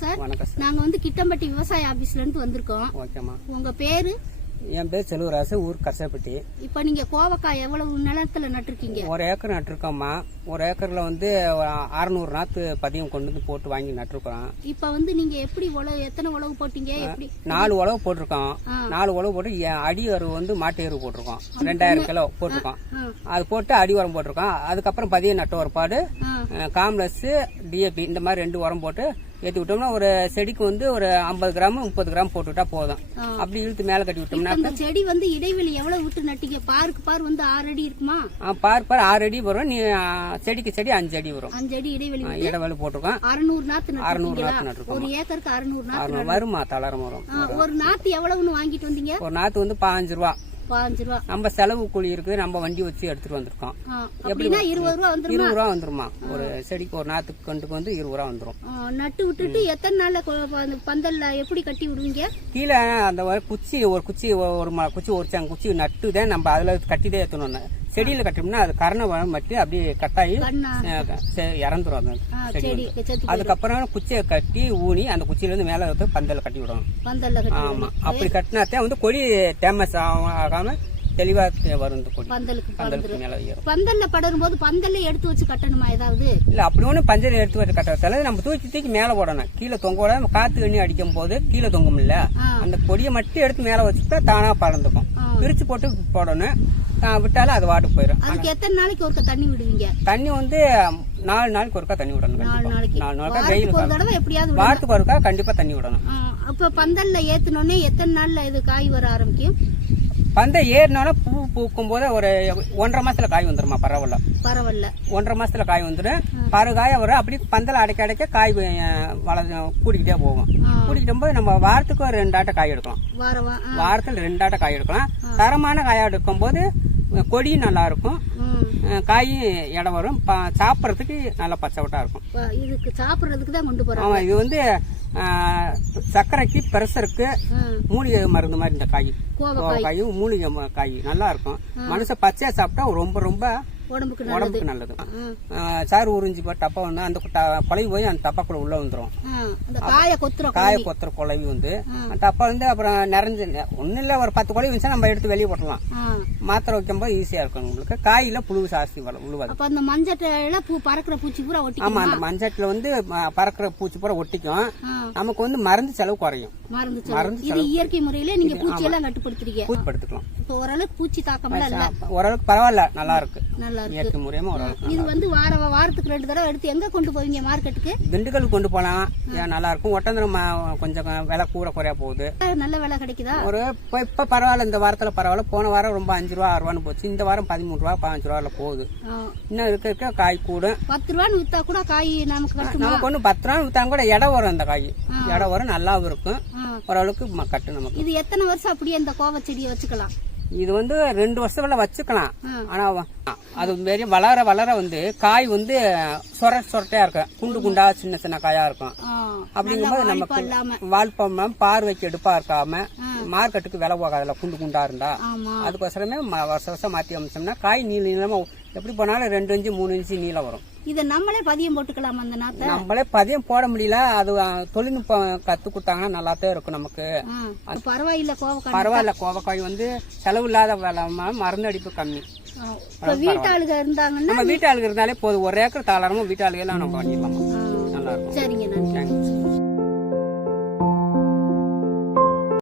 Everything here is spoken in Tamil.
வணக்கம் சார். வணக்கம் சார். நாங்க வந்து கிட்டம்பட்டி விவசாய ஆபீஸ்ல இருந்து வந்திருக்கோம். ஓகேம்மா. உங்க பேரு? என் பேர் செல்வராசு ஊர் கரசப்பட்டி இப்ப நீங்க கோவக்காய் எவ்வளவு நிலத்துல நட்டிருக்கீங்க? ஒரு ஏக்கர் நட்டிருக்கோம்மா. ஒரு ஏக்கர்ல வந்து அறநூறு நாற்று பதியம் கொண்டு வந்து போட்டு வாங்கி நட்டிருக்கிறோம் இப்ப வந்து நீங்க எப்படி உழவு எத்தனை உழவு போட்டீங்க? எப்படி? நாலு உழவு போட்டிருக்கோம். நாலு உழவு போட்டு எ- அடி உரம் வந்து மாட்டு எரு போட்டிருக்கோம். ரெண்டாயிரம் கிலோ போட்டிருக்கோம். அது போட்டு அடி உரம் போட்டிருக்கோம். அதுக்கப்புறம் பதியம் நட்ட ஒருபாடு ஆ, டிஏபி இந்த மாதிரி ரெண்டு உரம் போட்டு ஏற்றி விட்டோம்னா ஒரு செடிக்கு வந்து ஒரு ஐம்பது கிராம் முப்பது கிராம் போட்டுவிட்டா போதும். ஆ. அப்படி இழுத்து மேலே கட்டி விட்டோம்னா அந்த செடி வந்து இடைவெளி எவ்வளவு விட்டு நட்டீங்க? பாருக்கு பார் வந்து ஆறு அடி இருக்குமா? பார் பார் ஆறு அடி வரும். நீ செடிக்கு செடி அஞ்சு அடி வரும். அஞ்சு அடி இடைவெளி விட்டு இடவேளை போட்டிருக்கோம். அறுநூறு நாத்து அறுநூறு நாற்று நட்டிருக்கோம். ஒரு ஏக்கருக்கு அறுநூறு நாத்து வருமா தளரம் வரும். ஒரு நாத்து எவ்வளவுன்னு வாங்கிட்டு வந்தீங்க? ஒரு நாற்று வந்து பாஞ்சு ரூபா. பாஞ்சு ரூபா. நம்ம செலவு கூலி இருக்குது நம்ம வண்டி வச்சு எடுத்துட்டு வந்திருக்கோம். ஆ, அப்படின்னா இருபது ரூபா வந்துருமா? இருபது ரூபா வந்துருமா? ஒரு செடிக்கு ஒரு நாற்றுக்கு கண்டுக்கு வந்து இருபது ரூபா வந்துரும். நட்டு விட்டுட்டு எத்தனை நாள்ல பந்தல்ல எப்படி கட்டி விடுவீங்க? கீழே அந்த குச்சி ஒரு குச்சி ஒரு குச்சி ஒரு சாங்க குச்சி நட்டு தான் நம்ம அதில் கட்டிதான் ஏற்றணும் செடியில் கட்டினோம்னா அது கரணை வளம் மட்டி அப்படியே கட்டாயி கண்ணா. இறந்துரும் அந்த செடி அதுக்கப்புறம் குச்சியை கட்டி ஊனி அந்த குச்சியிலேருந்து மேலே வந்து பந்தல கட்டி விடணும். பந்தல்ல கட்டி ஆமா. அப்படி கட்டினாத்தான் வந்து கொடி டேமஸ் ஆகாம தெளிவா வரும் பந்தலுக்கு மேல பந்தல்ல படரும் போது பந்தல்ல எடுத்து வச்சு கட்டணுமா ஏதாவது? இல்ல அப்படி ஒண்ணு பஞ்சர் எடுத்து வச்சு கட்டுறதால நம்ம தூக்கி தூக்கி மேல போடணும். கீழே தொங்க விடாம காத்து எண்ணி அடிக்கும் போது கீழே தொங்கும் இல்ல. அந்த கொடியை மட்டும் எடுத்து மேல வச்சுட்டா தானா பறந்துக்கும். பிரிச்சு போட்டு போடணும். விட்டாலும் அது வாட்டுக்கு போயிடும் அதுக்கு எத்தனை நாளைக்கு ஒருக்க தண்ணி விடுவீங்க? தண்ணி வந்து நாலு நாளைக்கு ஒருக்கா தண்ணி விடணும் நாலு. நாளைக்கு. நாலு நாளைக்கா வெயில் ஒரு. தடவை எப்படியாவது. வாரத்துக்கு ஒருக்கா கண்டிப்பா தண்ணி விடணும். அப்ப பந்தல்ல ஏத்துனோடனே எத்தனை நாள்ல இது காய் வர ஆரம்பிக்கும்? பந்த ஏறினோட பூ பூக்கும் போது ஒரு ஒன்றரை மாசத்துல காய் வந்துருமா பரவாயில்ல. பரவாயில்ல. ஒன்றரை மாசத்துல காய் வந்துடும் பரு காய வரும் அப்படி பந்தல அடைக்க அடைக்க காய் அஹ், வள கூடிக்கிட்டே போகும். ஆ. கூடிக்கிட்டு போது நம்ம வாரத்துக்கு ஒரு ரெண்டு ஆட்டை காய் எடுக்கலாம். வாரத்தில் ரெண்டு ஆட்டை காய் எடுக்கலாம். தரமான காயா எடுக்கும் போது கொடியும் நல்லா இருக்கும் காயும் இடம் வரும். சாப்பிட்றதுக்கு நல்லா பச்சைவட்டா இருக்கும். இதுக்கு சாப்பிடுறதுக்கு தான் கொண்டு போறாங்க. ஆமா இது வந்து சர்க்கரைக்கு பிரஷருக்கு. மூலிகை மருந்து மாதிரி இந்த காய். காயும் மூலிகை காய். நல்லா இருக்கும் மனுஷன் பச்சையா சாப்பிட்டா ரொம்ப ரொம்ப உடம்புக்கு நல்லது. உடம்புக்கு நல்லது. சாறு உறிஞ்சி போட்டு டப்பா வந்து அந்த குழவி போய் அந்த டப்பாக்குள்ள உள்ள வந்துடும் காய கொத்துற காய கொத்துற குழவி வந்து டப்பா வந்து அப்புறம் நிறைஞ்சு ஒன்றும் இல்லை ஒரு பத்து குழவி வந்துச்சா நம்ம எடுத்து வெளியே போட்டலாம். மாத்திரை வைக்கும்போது ஈஸியா இருக்கும் உங்களுக்கு காயில புழு ஜாஸ்தி வள உழுவாது. அப்ப அந்த மஞ்சட்டையில பூ பறக்கிற பூச்சி பூரா ஒட்டிக்கும்? ஆமா அந்த மஞ்சட்டில் வந்து பறக்கிற பூச்சி பூரா ஒட்டிக்கும். நமக்கு வந்து மருந்து செலவு குறையும். மருந்து மருந்து. இது இயற்கை முறையில நீங்க பூச்சி எல்லாம் கட்டுப்படுத்துறீங்க பூச்சிப்படுத்திக்கலாம். இப்ப ஓரளவுக்கு பூச்சி தாக்கமெல்லாம் இல்ல. ஓரளவுக்கு பரவாயில்ல நல்லா இருக்கு. நல்லா இருக்கு. இயற்கை முறையமா இது வந்து வார வாரத்துக்கு ரெண்டு தடவை எடுத்து எங்க கொண்டு போவீங்க மார்க்கெட்டுக்கு? திண்டுக்கல் கொண்டு போலாம். நல்லா இருக்கும். ஒட்டந்திரம் கொஞ்சம் விலை கூட குறையா போகுது. நல்ல விலை கிடைக்குதா? ஒரு இப்போ இப்போ பரவாயில்ல. இந்த வாரத்தில் பரவாயில்ல. போன வாரம் ரொம்ப அஞ்சு ரூபா ஆறு ரூபான்னு போச்சு. இந்த வாரம் பதிமூணு ரூபா பதினஞ்சு ரூபாவில் போகுது. இன்னும் இருக்க இருக்க காய் கூடும் பத்து ரூபான்னு வித்தா கூட காய் நமக்கு நமக்கு ஒன்று பத்து ரூபா வித்தாங்க கூட இடம் வரும் அந்த காய். இடம் வரும் நல்லாவும் இருக்கும். ஓரளவுக்கு கட்டு நமக்கு. இது எத்தனை வருஷம் அப்படியே இந்த கோவ செடியை வச்சுக்கலாம்? இது வந்து ரெண்டு வருஷத்துல வச்சுக்கலாம். ஆனா அது மாரி வளர வளர வந்து காய் வந்து சொர சொரட்டையா இருக்கும். குண்டு குண்டா சின்ன சின்ன காயா இருக்கும். அப்படிங்கும்போது நமக்கு இல்லாம. வாழ்ப்பம் பார்வைக்கு எடுப்பா இருக்காம மார்க்கெட்டுக்கு விலை போகாதுல குண்டு குண்டா இருந்தா. அதுக்கோசரமே வருஷம் வருஷம் மாத்தி அமைச்சோம்னா காய் நீள நீளமா எப்படி போனாலும் ரெண்டு இன்ச்சு மூணு இன்ச்சு நீளம் வரும். இத நம்மளே பதியம் போட்டுக்கலாம் அந்த நாத்தை? நம்மளே பதியம் போட முடியல அது தொழில்நுட்பம் கத்து கொடுத்தாங்கன்னா நல்லா தான் இருக்கும் நமக்கு. பரவாயில்ல கோவக்காய் பரவாயில்ல கோவக்காய் வந்து செலவு இல்லாத மருந்து அடிப்பு கம்மி. வீட்டாளுக இருந்தாங்கன்னா நம்ம வீட்டாளுக்கு இருந்தாலே போதும். ஒரு ஏக்கர் தாளாரமும் வீட்டாளுகெல்லாம் நம்ம பண்ணிடலாம் ஆ, நல்லா இருக்கும் சரிங்க நன்றி.